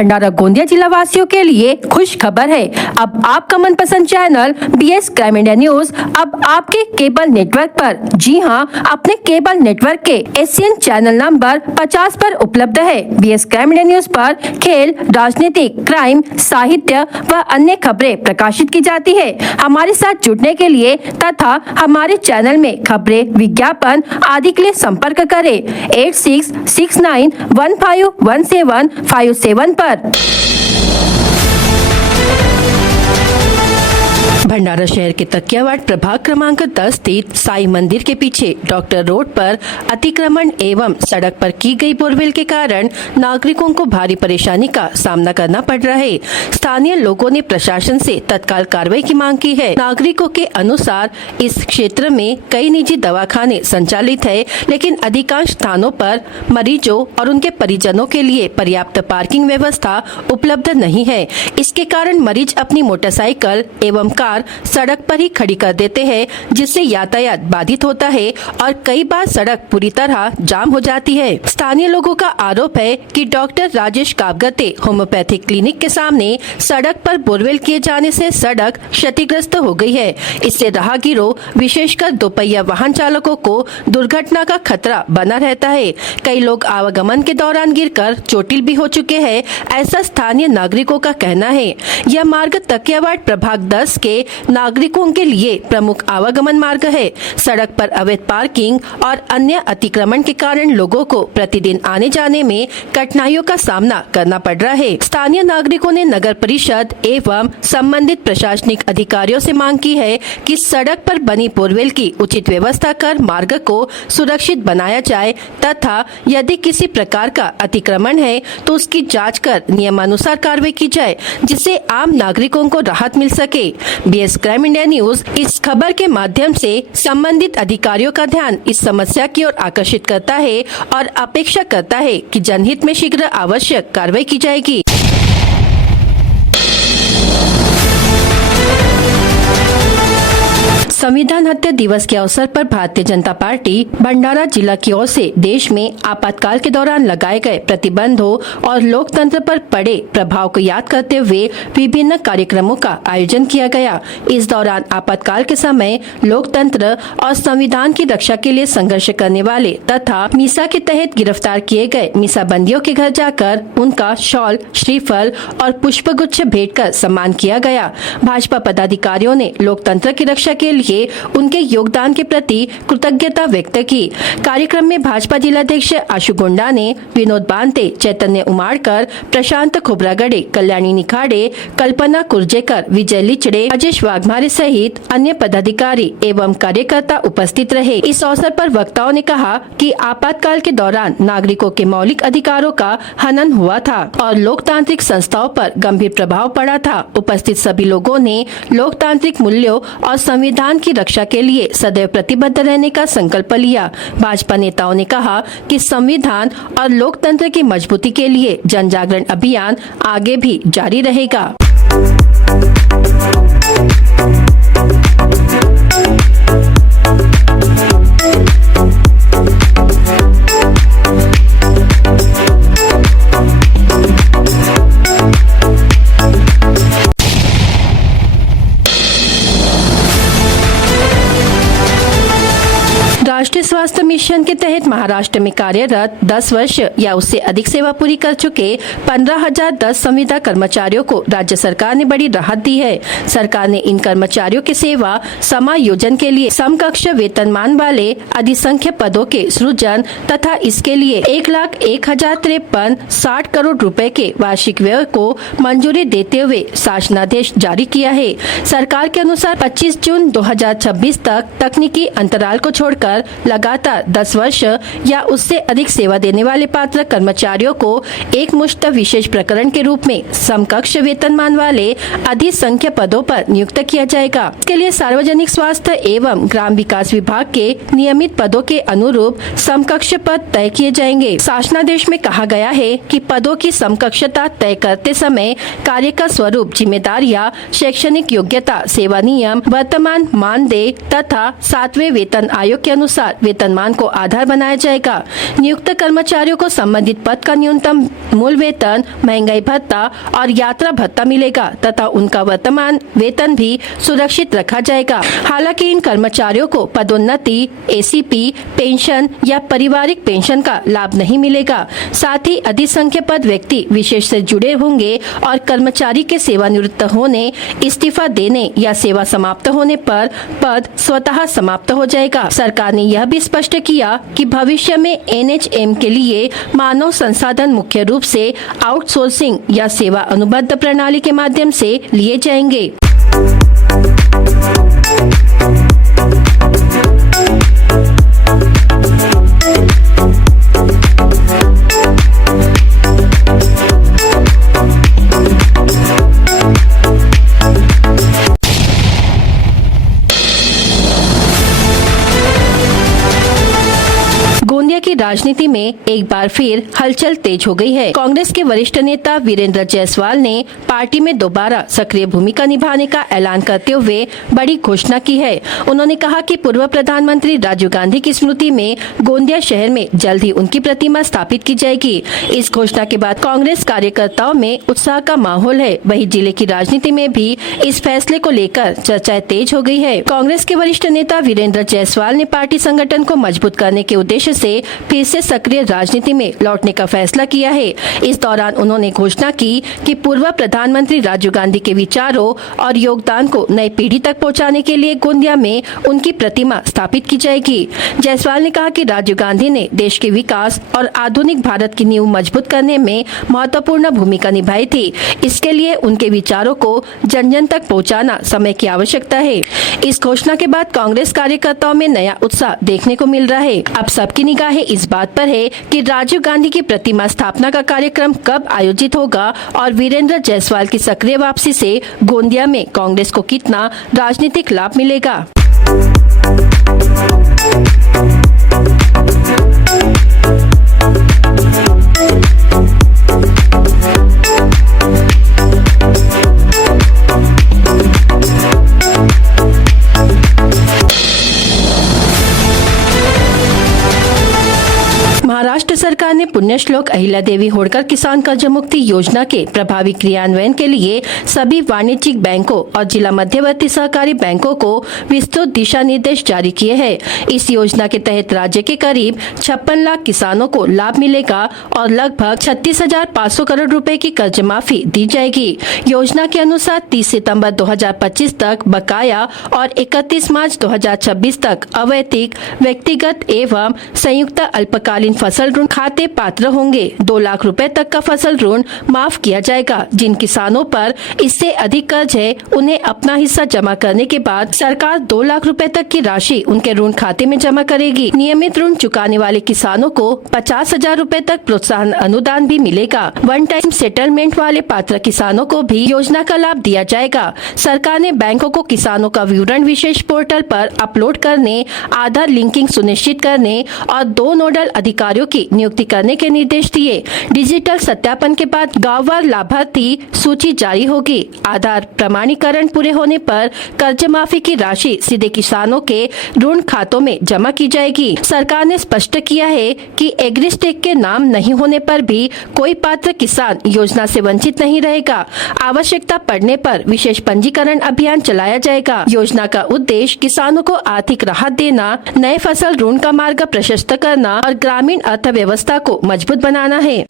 भंडारा गोंदिया जिला वासियों के लिए खुश खबर है। अब आपका मनपसंद channel BS crime India news अब आपके केबल नेटवर्क पर, जी हां, अपने केबल नेटवर्क के एशियन चैनल नंबर 50 पर उपलब्ध है। BS क्राइम इंडिया न्यूज पर खेल, राजनीतिक, क्राइम, साहित्य व अन्य खबरें प्रकाशित की जाती है। हमारे साथ जुड़ने के लिए तथा हमारे चैनल में खबरें, विज्ञापन आदि के लिए संपर्क करें 8669151757 पर। भंडारा शहर के तकियावाड़ प्रभाग क्रमांक 10 स्थित साई मंदिर के पीछे डॉक्टर रोड पर अतिक्रमण एवं सड़क पर की गई बोरवेल के कारण नागरिकों को भारी परेशानी का सामना करना पड़ रहा है। स्थानीय लोगों ने प्रशासन से तत्काल कार्रवाई की मांग की है। नागरिकों के अनुसार इस क्षेत्र में कई निजी दवाखाने संचालित है, लेकिन अधिकांश स्थानों पर मरीजों और उनके परिजनों के लिए पर्याप्त पार्किंग व्यवस्था उपलब्ध नहीं है। इसके कारण मरीज अपनी मोटरसाइकिल एवं कार सड़क पर ही खड़ी कर देते हैं, जिससे यातायात बाधित होता है और कई बार सड़क पूरी तरह जाम हो जाती है। स्थानीय लोगों का आरोप है कि डॉक्टर राजेश कावगते होम्योपैथिक क्लिनिक के सामने सड़क पर बोरवेल किए जाने से सड़क क्षतिग्रस्त हो गई है। इससे राहगीरों, विशेषकर दोपहिया वाहन चालकों को दुर्घटना का खतरा बना रहता है। कई लोग आवागमन के दौरान गिरकर चोटिल भी हो चुके हैं, ऐसा स्थानीय नागरिकों का कहना है। यह मार्ग तकियावाड़ प्रभाग 10 के नागरिकों के लिए प्रमुख आवागमन मार्ग है। सड़क पर अवैध पार्किंग और अन्य अतिक्रमण के कारण लोगों को प्रतिदिन आने जाने में कठिनाइयों का सामना करना पड़ रहा है। स्थानीय नागरिकों ने नगर परिषद एवं संबंधित प्रशासनिक अधिकारियों से मांग की है कि सड़क पर बनी बोरवेल की उचित व्यवस्था कर मार्ग को सुरक्षित बनाया जाए तथा यदि किसी प्रकार का अतिक्रमण है तो उसकी जाँच कर नियमानुसार कार्रवाई की जाए, जिससे आम नागरिकों को राहत मिल सके। BS क्राइम इंडिया न्यूज इस खबर के माध्यम से संबंधित अधिकारियों का ध्यान इस समस्या की ओर आकर्षित करता है और अपेक्षा करता है कि जनहित में शीघ्र आवश्यक कार्रवाई की जाएगी। संविधान हत्या दिवस के अवसर पर भारतीय जनता पार्टी भंडारा जिला की ओर से देश में आपातकाल के दौरान लगाए गए प्रतिबंधों और लोकतंत्र पर पड़े प्रभाव को याद करते हुए विभिन्न कार्यक्रमों का आयोजन किया गया। इस दौरान आपातकाल के समय लोकतंत्र और संविधान की रक्षा के लिए संघर्ष करने वाले तथा मीसा के तहत गिरफ्तार किए गए मीसाबंदियों के घर जाकर उनका शॉल, श्रीफल और पुष्पगुच्छ भेंट कर सम्मान किया गया। भाजपा पदाधिकारियों ने लोकतंत्र की रक्षा के लिए उनके योगदान के प्रति कृतज्ञता व्यक्त की। कार्यक्रम में भाजपा जिलाध्यक्ष आशु गोंडा ने विनोद बांते, चैतन्य उमाड़कर, प्रशांत खोब्रागड़े, कल्याणी निखाड़े, कल्पना कुर्जेकर, विजय लिचड़े, अजेश वाघमारे सहित अन्य पदाधिकारी एवं कार्यकर्ता उपस्थित रहे। इस अवसर पर वक्ताओं ने कहा कि आपातकाल के दौरान नागरिकों के मौलिक अधिकारों का हनन हुआ था और लोकतांत्रिक संस्थाओं पर गंभीर प्रभाव पड़ा था। उपस्थित सभी लोगों ने लोकतांत्रिक मूल्यों और संविधान की रक्षा के लिए सदैव प्रतिबद्ध रहने का संकल्प लिया। भाजपा नेताओं ने कहा कि संविधान और लोकतंत्र की मजबूती के लिए जन जागरण अभियान आगे भी जारी रहेगा। राष्ट्रीय स्वास्थ्य मिशन के तहत महाराष्ट्र में कार्यरत 10 वर्ष या उससे अधिक सेवा पूरी कर चुके 15,010 संविदा कर्मचारियों को राज्य सरकार ने बड़ी राहत दी है। सरकार ने इन कर्मचारियों की सेवा समायोजन के लिए समकक्ष वेतनमान वाले अधिसंख्य पदों के सृजन तथा इसके लिए 1,01,053 करोड़ रुपए के वार्षिक व्यय को मंजूरी देते हुए शासनादेश जारी किया है। सरकार के अनुसार 25 जून 2026 तक तकनीकी अंतराल को छोड़कर लगातार 10 वर्ष या उससे अधिक सेवा देने वाले पात्र कर्मचारियों को एक मुश्त विशेष प्रकरण के रूप में समकक्ष वेतनमान वाले अधिसंख्य पदों पर नियुक्त किया जाएगा। इसके लिए सार्वजनिक स्वास्थ्य एवं ग्राम विकास विभाग के नियमित पदों के अनुरूप समकक्ष पद तय किए जाएंगे। शासनादेश में कहा गया है कि पदों की समकक्षता तय करते समय कार्य का स्वरूप, जिम्मेदारियां, शैक्षणिक योग्यता, सेवा नियम, वर्तमान मानदेय तथा 7वें वेतन आयोग के अनुसार वेतनमान को आधार बनाया जाएगा। नियुक्त कर्मचारियों को संबंधित पद का न्यूनतम मूल वेतन, महंगाई भत्ता और यात्रा भत्ता मिलेगा तथा उनका वर्तमान वेतन भी सुरक्षित रखा जाएगा। हालांकि इन कर्मचारियों को पदोन्नति, एसीपी, पेंशन या पारिवारिक पेंशन का लाभ नहीं मिलेगा। साथ ही अधिसंख्य पद व्यक्ति विशेष से जुड़े होंगे और कर्मचारी के सेवानिवृत्त होने, इस्तीफा देने या सेवा समाप्त होने पर पद स्वतः समाप्त हो जाएगा। सरकार ने यह भी स्पष्ट किया कि भविष्य में एनएचएम के लिए मानव संसाधन मुख्य रूप से आउटसोर्सिंग या सेवा अनुबंध प्रणाली के माध्यम से लिए जाएंगे। गोंदिया की राजनीति में एक बार फिर हलचल तेज हो गई है। कांग्रेस के वरिष्ठ नेता वीरेंद्र जायसवाल ने पार्टी में दोबारा सक्रिय भूमिका निभाने का ऐलान करते हुए बड़ी घोषणा की है। उन्होंने कहा कि पूर्व प्रधानमंत्री राजीव गांधी की स्मृति में गोंदिया शहर में जल्द ही उनकी प्रतिमा स्थापित की जाएगी। इस घोषणा के बाद कांग्रेस कार्यकर्ताओं में उत्साह का माहौल है। वहीं जिले की राजनीति में भी इस फैसले को लेकर चर्चाएं तेज हो गई है। कांग्रेस के वरिष्ठ नेता वीरेंद्र जायसवाल ने पार्टी संगठन को मजबूत करने के उद्देश्य से फिर से सक्रिय राजनीति में लौटने का फैसला किया है। इस दौरान उन्होंने घोषणा की कि पूर्व प्रधानमंत्री राजीव गांधी के विचारों और योगदान को नई पीढ़ी तक पहुंचाने के लिए गोंदिया में उनकी प्रतिमा स्थापित की जाएगी। जायसवाल ने कहा कि राजीव गांधी ने देश के विकास और आधुनिक भारत की नींव मजबूत करने में महत्वपूर्ण भूमिका निभाई थी। इसके लिए उनके विचारों को जन जन तक पहुँचाना समय की आवश्यकता है। इस घोषणा के बाद कांग्रेस कार्यकर्ताओं में नया उत्साह देखने को मिल रहा है। अब सबकी निगाहें इस बात पर है कि राजीव गांधी की प्रतिमा स्थापना का कार्यक्रम कब आयोजित होगा और वीरेंद्र जायसवाल की सक्रिय वापसी से गोंदिया में कांग्रेस को कितना राजनीतिक लाभ मिलेगा। महाराष्ट्र सरकार ने पुण्यश्लोक अहिल्यादेवी होळकर किसान कर्ज मुक्ति योजना के प्रभावी क्रियान्वयन के लिए सभी वाणिज्यिक बैंकों और जिला मध्यवर्ती सहकारी बैंकों को विस्तृत दिशा निर्देश जारी किए हैं। इस योजना के तहत राज्य के करीब 56 लाख किसानों को लाभ मिलेगा और लगभग 36,500 करोड़ रुपए की कर्ज माफी दी जाएगी। योजना के अनुसार 30 सितंबर 2025 तक बकाया और 31 मार्च 2026 तक अवैतनिक, व्यक्तिगत एवं संयुक्त अल्पकालीन फसल ऋण खाते पात्र होंगे। 2 लाख रुपए तक का फसल ऋण माफ किया जाएगा। जिन किसानों पर इससे अधिक कर्ज है उन्हें अपना हिस्सा जमा करने के बाद सरकार 2 लाख रुपए तक की राशि उनके ऋण खाते में जमा करेगी। नियमित ऋण चुकाने वाले किसानों को 50,000 रुपए तक प्रोत्साहन अनुदान भी मिलेगा। वन टाइम सेटलमेंट वाले पात्र किसानों को भी योजना का लाभ दिया जाएगा। सरकार ने बैंकों को किसानों का विवरण विशेष पोर्टल पर अपलोड करने, आधार लिंकिंग सुनिश्चित करने और 2 नोडल अधिकारियों की नियुक्ति करने के निर्देश दिए। डिजिटल सत्यापन के बाद गांववार लाभार्थी सूची जारी होगी। आधार प्रमाणीकरण पूरे होने पर कर्ज माफी की राशि सीधे किसानों के ऋण खातों में जमा की जाएगी। सरकार ने स्पष्ट किया है कि एग्रीस्टेक के नाम नहीं होने पर भी कोई पात्र किसान योजना से वंचित नहीं रहेगा। आवश्यकता पड़ने पर विशेष पंजीकरण अभियान चलाया जाएगा। योजना का उद्देश्य किसानों को आर्थिक राहत देना, नए फसल ऋण का मार्ग प्रशस्त करना और ग्रामीण अर्थव्यवस्था को मजबूत बनाना है।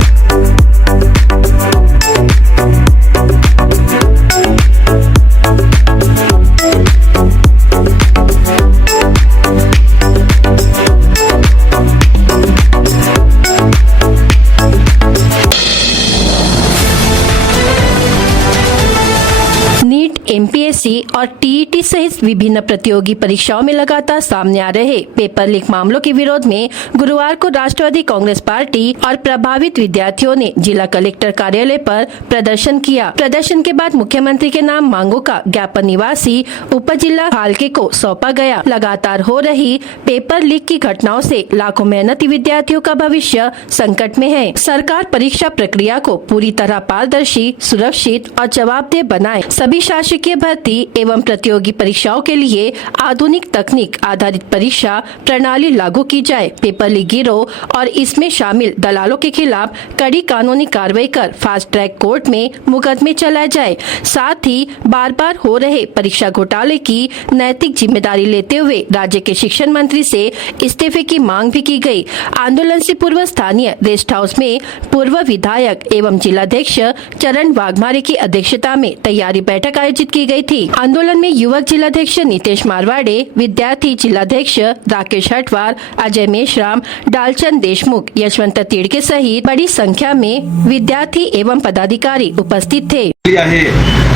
नीट, एमपीएससी और टीईटी सहित विभिन्न प्रतियोगी परीक्षाओं में लगातार सामने आ रहे पेपर लीक मामलों के विरोध में गुरुवार को राष्ट्रवादी कांग्रेस पार्टी और प्रभावित विद्यार्थियों ने जिला कलेक्टर कार्यालय पर प्रदर्शन किया। प्रदर्शन के बाद मुख्यमंत्री के नाम मांगों का ज्ञापन निवासी उप जिला फाल्के को सौंपा गया। लगातार हो रही पेपर लीक की घटनाओं से लाखों मेहनती विद्यार्थियों का भविष्य संकट में है। सरकार परीक्षा प्रक्रिया को पूरी तरह पारदर्शी, सुरक्षित और जवाबदेह बनाए। सभी शासकीय प्रशासकीय भर्ती एवं प्रतियोगी परीक्षाओं के लिए आधुनिक तकनीक आधारित परीक्षा प्रणाली लागू की जाए। पेपर लीक गिरोह और इसमें शामिल दलालों के खिलाफ कड़ी कानूनी कार्रवाई कर फास्ट ट्रैक कोर्ट में मुकदमे चलाए जाए। साथ ही बार बार हो रहे परीक्षा घोटाले की नैतिक जिम्मेदारी लेते हुए राज्य के शिक्षण मंत्री से इस्तीफे की मांग भी की गई। आंदोलन से पूर्व स्थानीय रेस्ट हाउस में पूर्व विधायक एवं जिलाध्यक्ष चरण वाघमारे की अध्यक्षता में तैयारी बैठक आयोजित की गई थी। आंदोलन में युवक जिलाध्यक्ष नितेश मारवाड़े, विद्यार्थी जिलाध्यक्ष राकेश हटवार, अजय मेश्राम, डालचंद देशमुख, यशवंत तिड़के सहित बड़ी संख्या में विद्यार्थी एवं पदाधिकारी उपस्थित थे।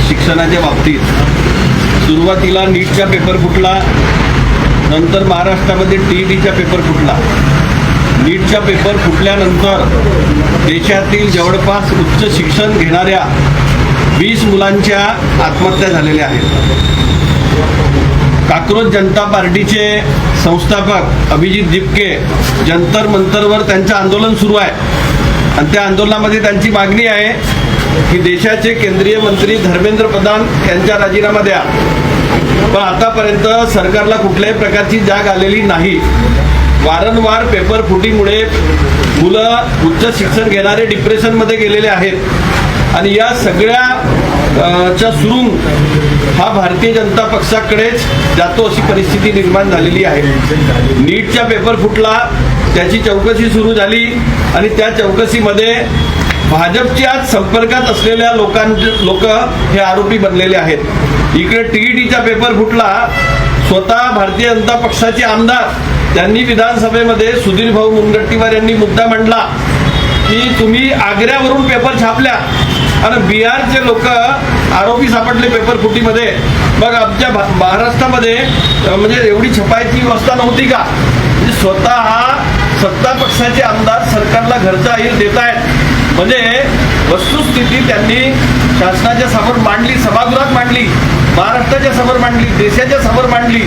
शिक्षणाच्या बाबतीत सुरुवातीला नीटचा पेपर फुटला, नंतर महाराष्ट्रामध्ये टीईटीचा पेपर फुटला। नीटचा पेपर फुटल्यानंतर देशातील जवळपास उच्च शिक्षण घेणाऱ्या 20 मुलांच्या आत्महत्या झालेल्या आहेत। काक्रोच जनता पार्टीचे संस्थापक अभिजित दीपके जंतर मंतरवर त्यांचं आंदोलन सुरू आहे आणि त्या आंदोलनामध्ये त्यांची मागणी आहे की देशाचे केंद्रीय मंत्री धर्मेंद्र प्रधान यांचा राजीनामा द्या। पण आतापर्यंत सरकारला कुठल्याही प्रकारची जाग आलेली नाही। वारंवार पेपर फुटीमुळे मुलं उच्च शिक्षण घेणारे डिप्रेशनमध्ये गेलेले आहेत आणि या सगळ्याचा सुरुंग हा भारतीय जनता पक्षाकडेच जातो अशी परिस्थिती निर्माण झालेली आहे। नीटचा पेपर फुटला, त्याची चौकशी सुरू झाली आणि त्या चौकशीमध्ये भाजपच्या संपर्कात असलेल्या लोक हे आरोपी बनलेले आहेत। इकडे टीईटीचा पेपर फुटला, स्वतः भारतीय जनता पक्षाचे आमदार त्यांनी विधानसभेमध्ये सुधीर भाऊ मुनगंटीवार यांनी मुद्दा मांडला की तुम्ही आग्र्यावरून पेपर छापल्या आणि बिहारचे लोक आरोपी सापडले पेपर फुटीमध्ये। मग आमच्या महाराष्ट्रामध्ये म्हणजे एवढी छपाईची व्यवस्था नव्हती का? म्हणजे स्वतः सत्ता पक्षाचे आमदार सरकारला घरचा ईल देत आहेत। म्हणजे वस्तुस्थिती त्यांनी शासनाच्या समोर मांडली, सभागृहात मांडली, महाराष्ट्राच्या समोर मांडली, देशाच्या समोर मांडली।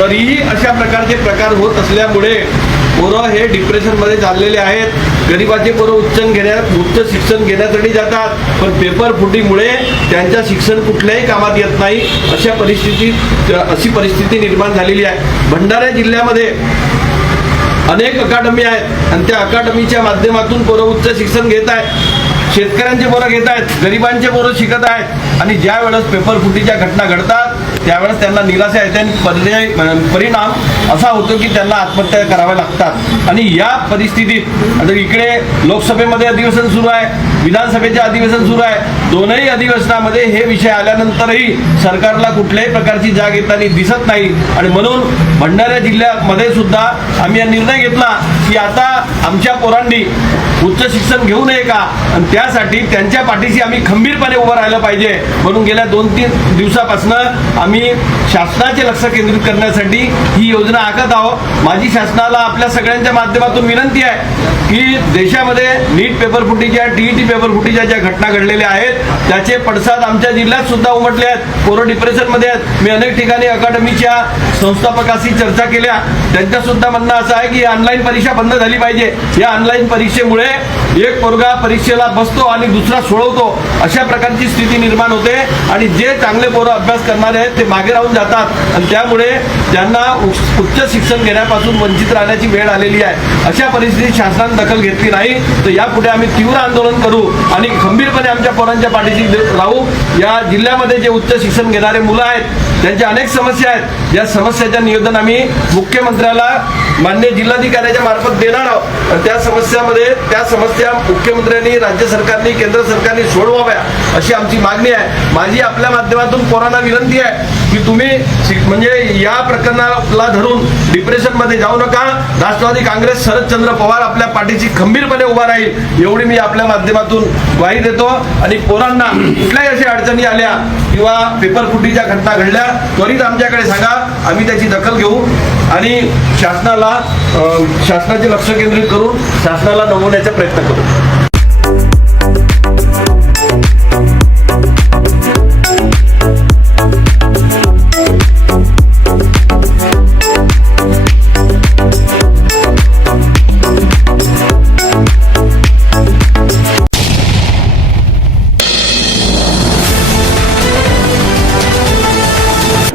तरीही अशा प्रकारचे प्रकार होत असल्यामुळे पोरं हे डिप्रेशनमध्ये चाललेले आहेत। गरिबाचे पोरं उच्च शिक्षण घेण्यासाठी जातात, पण पेपर फुटीमुळे त्यांच्या शिक्षण कुठल्याही कामात येत नाही। अशी परिस्थिती निर्माण झालेली आहे। भंडारा जिल्ह्यामध्ये अनेक अकादमी आहेत आणि त्या अकादमीच्या माध्यमातून पोरं उच्च शिक्षण घेत आहेत। शेतकऱ्यांचे पोरं घेत आहेत, गरिबांचे पोरं शिकत आहेत आणि ज्या वेळेस पेपर फुटीच्या घटना घडतात त्यावेळेस त्यांना निराशा येते आणि परिणाम असा होतो की त्यांना आत्महत्या कराव्या लागतात। आणि या परिस्थितीत आता इकडे लोकसभेमध्ये अधिवेशन सुरू आहे, विधानसभेचे अधिवेशन सुरू आहे। दोनही अधिवेशनामध्ये हे विषय आल्यानंतरही सरकारला कुठल्याही प्रकारची जाग येताना दिसत नाही आणि म्हणून भंडारा जिल्ह्यामध्ये सुद्धा आम्ही हा निर्णय घेतला की आता आमच्या पोरांनी उच्च शिक्षण घेऊ नये का आणि त्यासाठी त्यांच्या पाठीशी आम्ही खंबीरपणे उभं राहिलं पाहिजे। म्हणून गेल्या 2-3 दिवसापासून आम्ही शासनाचे लक्ष केंद्रित करण्यासाठी ही योजना आखत आहोत। माझी शासनाला आपल्या सगळ्यांच्या माध्यमातून विनंती आहे की देशामध्ये नीट पेपर फुटीच्या, टीईटी पेपर फुटीच्या ज्या घटना घडलेल्या आहेत त्याचे पडसाद आमच्या जिल्ह्यात सुद्धा उमटले आहेत। पोरं डिप्रेशनमध्ये आहेत। मी अनेक ठिकाणी अकादमीच्या संस्थापकाशी चर्चा केल्या, त्यांचं सुद्धा म्हणणं असं आहे की ऑनलाईन परीक्षा बंद झाली पाहिजे। या ऑनलाईन परीक्षेमुळे एक पोरगा परीक्षेला बसतो आणि दुसरा सोडवतो, अशा प्रकारची स्थिती निर्माण होते आणि जे चांगले पोरं अभ्यास करणारे आहेत ते मागे राहून जातात आणि त्यामुळे त्यांना उच्च शिक्षण घेण्यापासून वंचित राहण्याची वेळ आलेली आहे। अशा परिस्थितीत शासनाने दखल घेतली नाही तर यापुढे आम्ही तीव्र आंदोलन करू आणि खंबीरपणे आमच्या पोरांच्या पाठीशी राहू। या जिल्ह्यामध्ये जे उच्च शिक्षण घेणारे मुलं आहेत त्यांच्या अनेक समस्या आहेत, या समस्याच्या निवेदन आम्ही मुख्यमंत्र्याला मान्य जिल्हाधिकाऱ्याच्या मार्फत देणार आहोत। त्या समस्या मुख्यमंत्र्यांनी, राज्य सरकारने, केंद्र सरकारने सोडवाव्या अशी आमची मागणी आहे। माझी आपल्या माध्यमातून पोरांना विनंती आहे की तुम्ही म्हणजे या प्रकरणाला धरून डिप्रेशनमध्ये जाऊ नका। राष्ट्रवादी काँग्रेस शरदचंद्र पवार आपल्या पाठीशी खंबीरपणे उभा राहील एवढी मी आपल्या माध्यमातून ग्वाही देतो आणि पोरांना कुठल्याही अशा अडचणी आल्या किंवा पेपर फुटीच्या घटना घडल्या त्वरित आमच्याकडे सांगा, आम्ही त्याची दखल घेऊ आणि शासनाचे लक्ष केंद्रित करून शासनाला नमवण्याचा प्रयत्न करू।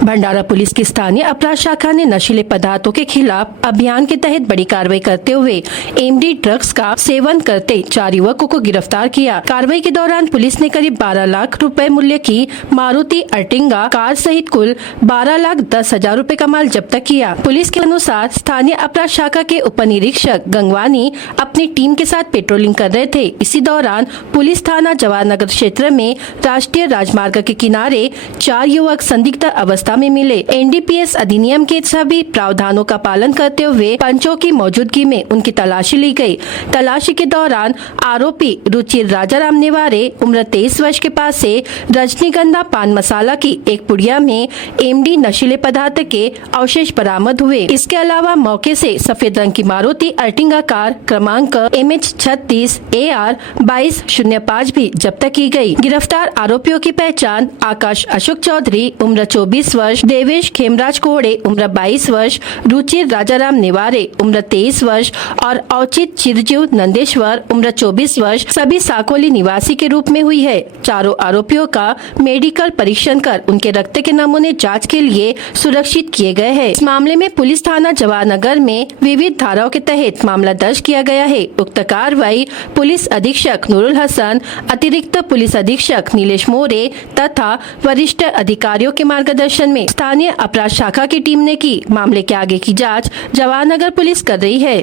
भंडारा पुलिस की स्थानीय अपराध शाखा ने नशीले पदार्थों के खिलाफ अभियान के तहत बड़ी कार्रवाई करते हुए एमडी ड्रग्स का सेवन करते 4 युवकों को गिरफ्तार किया। कार्रवाई के दौरान पुलिस ने करीब 12 लाख रुपए मूल्य की मारुति अर्टिगा कार सहित कुल 12,10,000 रुपए का माल जब्त किया। पुलिस के अनुसार स्थानीय अपराध शाखा के उप निरीक्षक गंगवानी अपनी टीम के साथ पेट्रोलिंग कर रहे थे। इसी दौरान पुलिस थाना जवाहरनगर क्षेत्र में राष्ट्रीय राजमार्ग के किनारे 4 युवक संदिग्ध अवस्था में मिले। एनडीपीएस अधिनियम के सभी प्रावधानों का पालन करते हुए पंचों की मौजूदगी में उनकी तलाशी ली गई। तलाशी के दौरान आरोपी रुचिर राजाराम नेवारे उम्र 23 वर्ष के पास से रजनीगंधा पान मसाला की एक पुड़िया में एमडी नशीले पदार्थ के अवशेष बरामद हुए। इसके अलावा मौके से सफेद रंग की मारुति अर्टिगा कार क्रमांक MH36 AR 2205 भी जब्त की गई। गिरफ्तार आरोपियों की पहचान आकाश अशोक चौधरी उम्र 24 वर्ष, देवेश खेमराज कोड़े उम्र 22 वर्ष, रुचिर राजाराम नेवारे उम्र 23 वर्ष और औचित चिरजीव नंदेश्वर उम्र 24 वर्ष सभी साकोली निवासी के रूप में हुई है। चारों आरोपियों का मेडिकल परीक्षण कर उनके रक्त के नमूने जांच के लिए सुरक्षित किए गए हैं। इस मामले में पुलिस थाना जवाहरनगर में विविध धाराओं के तहत मामला दर्ज किया गया है। उक्त कार्रवाई पुलिस अधीक्षक नूरुल हसन, अतिरिक्त पुलिस अधीक्षक नीलेश मोरे तथा वरिष्ठ अधिकारियों के मार्गदर्शन में स्थानीय अपराध शाखा की टीम ने की। मामले के आगे की जांच जवाहरनगर पुलिस कर रही है।